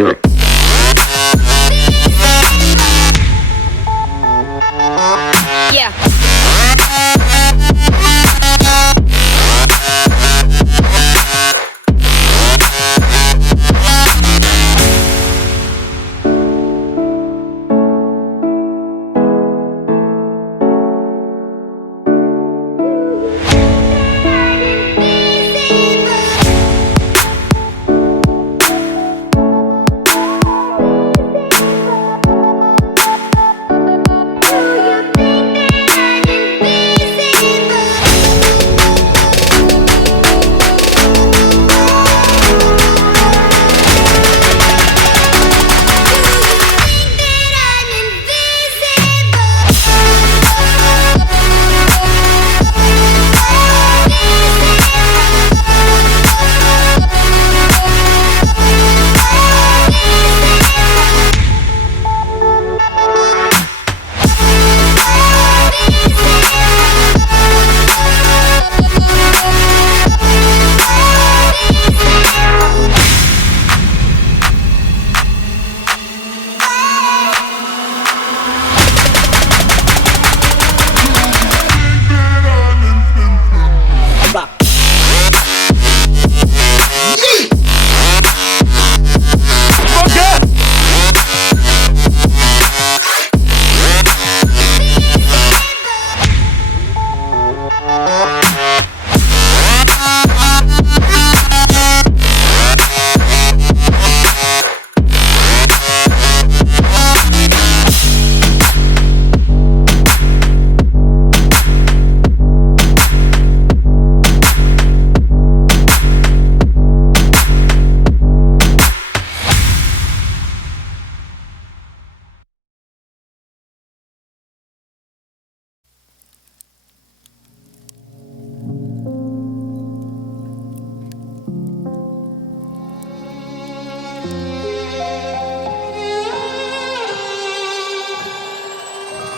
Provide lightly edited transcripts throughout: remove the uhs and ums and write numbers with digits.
Yeah.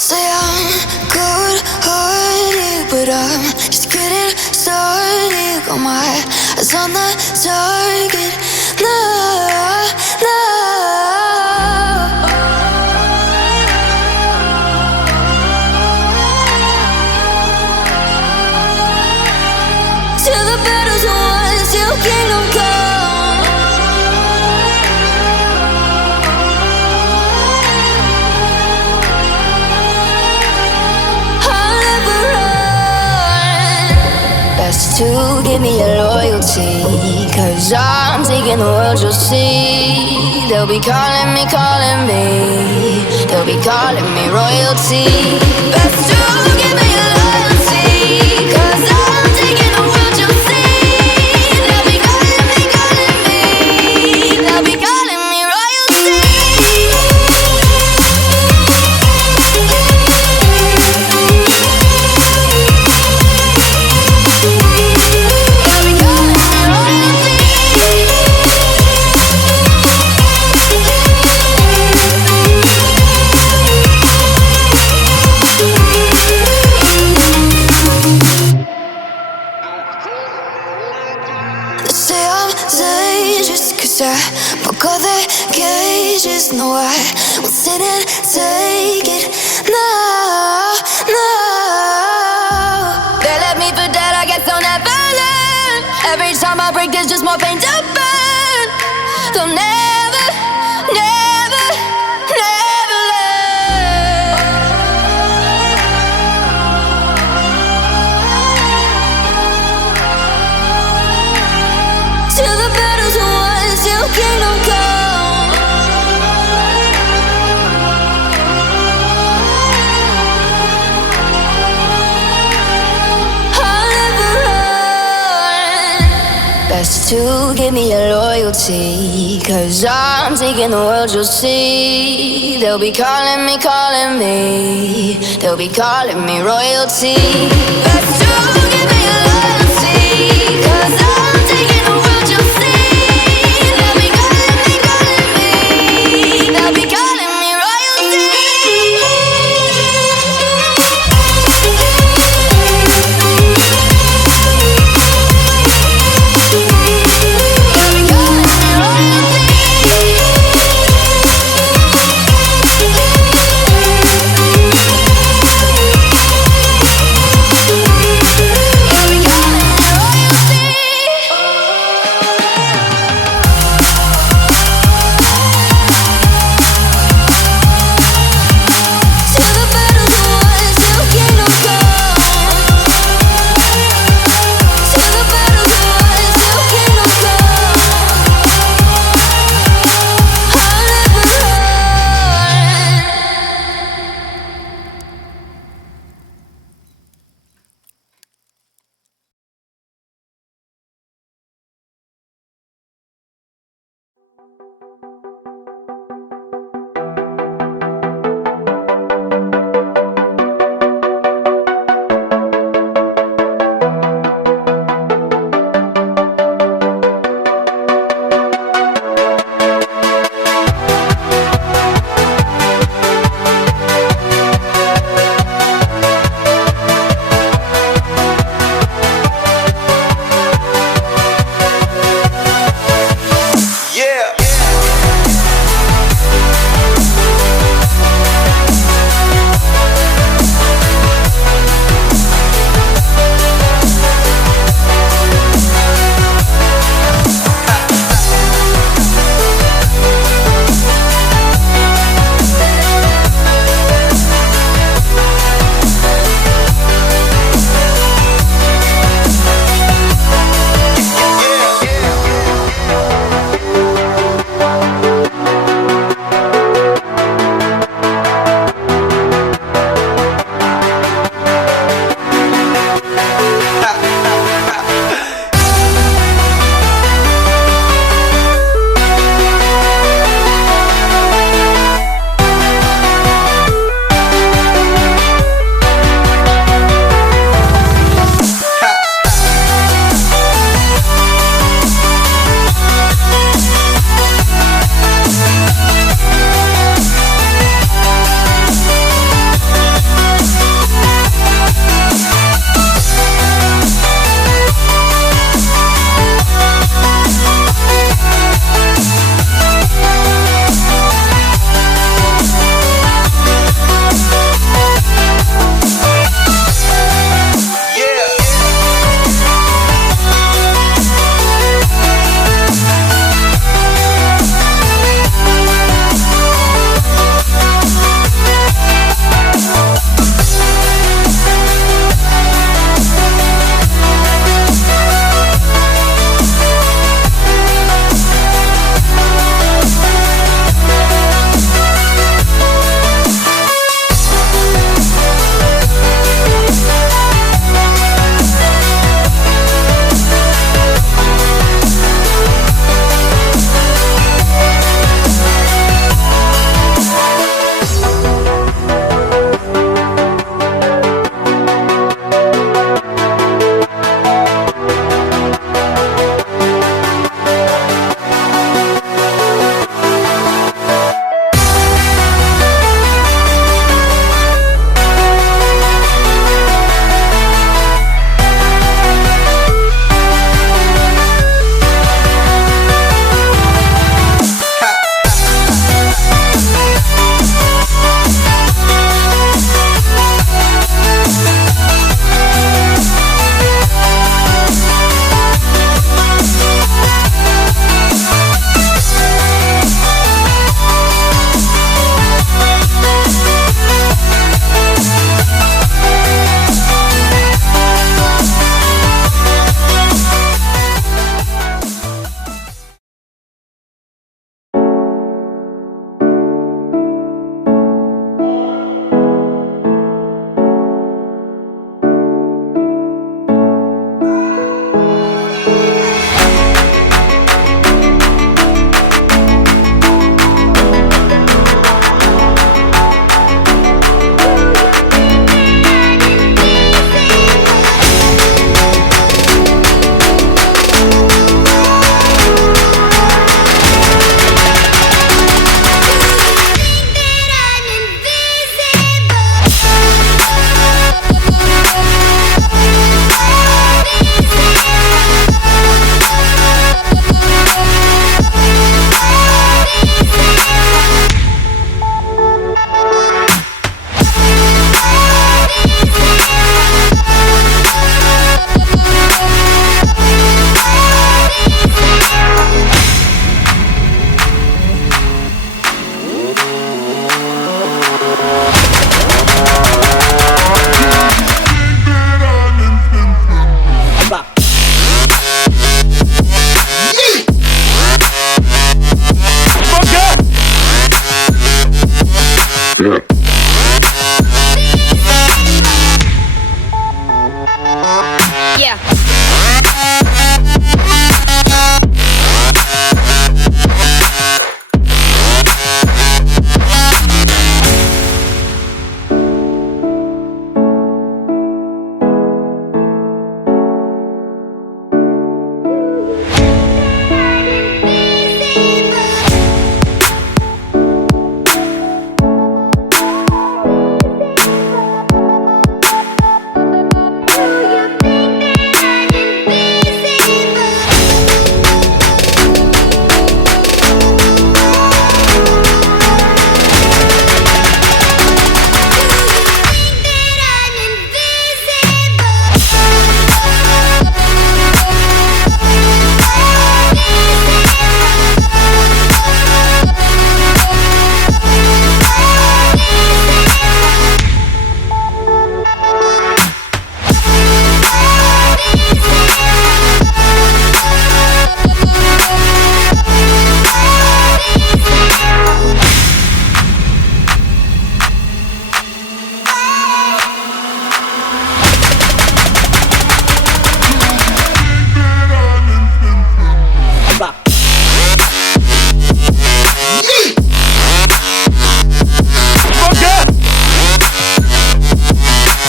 Say I'm good-hearted, but I'm just getting started. Got my eyes on the target. No, no. Till the battle's won, till kingdom come. To give me your loyalty, 'cause I'm taking the world, you'll see. They'll be calling me, they'll be calling me royalty. Best to give me your loyalty, 'cause I'm taking the world, you'll see. They'll be calling me, they'll be calling me royalty. Broke all the cages, no, I won't sit and take it. No, no. They left me for dead, I guess I'll never learn. Every time I break, there's just more pain to burn. They'll never, never, never learn. Till the battle's won, till kingdom come. I'll never run. Best to give me your loyalty, 'cause I'm taking the world, you'll see. They'll be calling me, they'll be calling me royalty. Best to give me your loyalty, 'cause I'm taking the world, you'll see. They'll be calling me royalty. They'll be calling me royalty.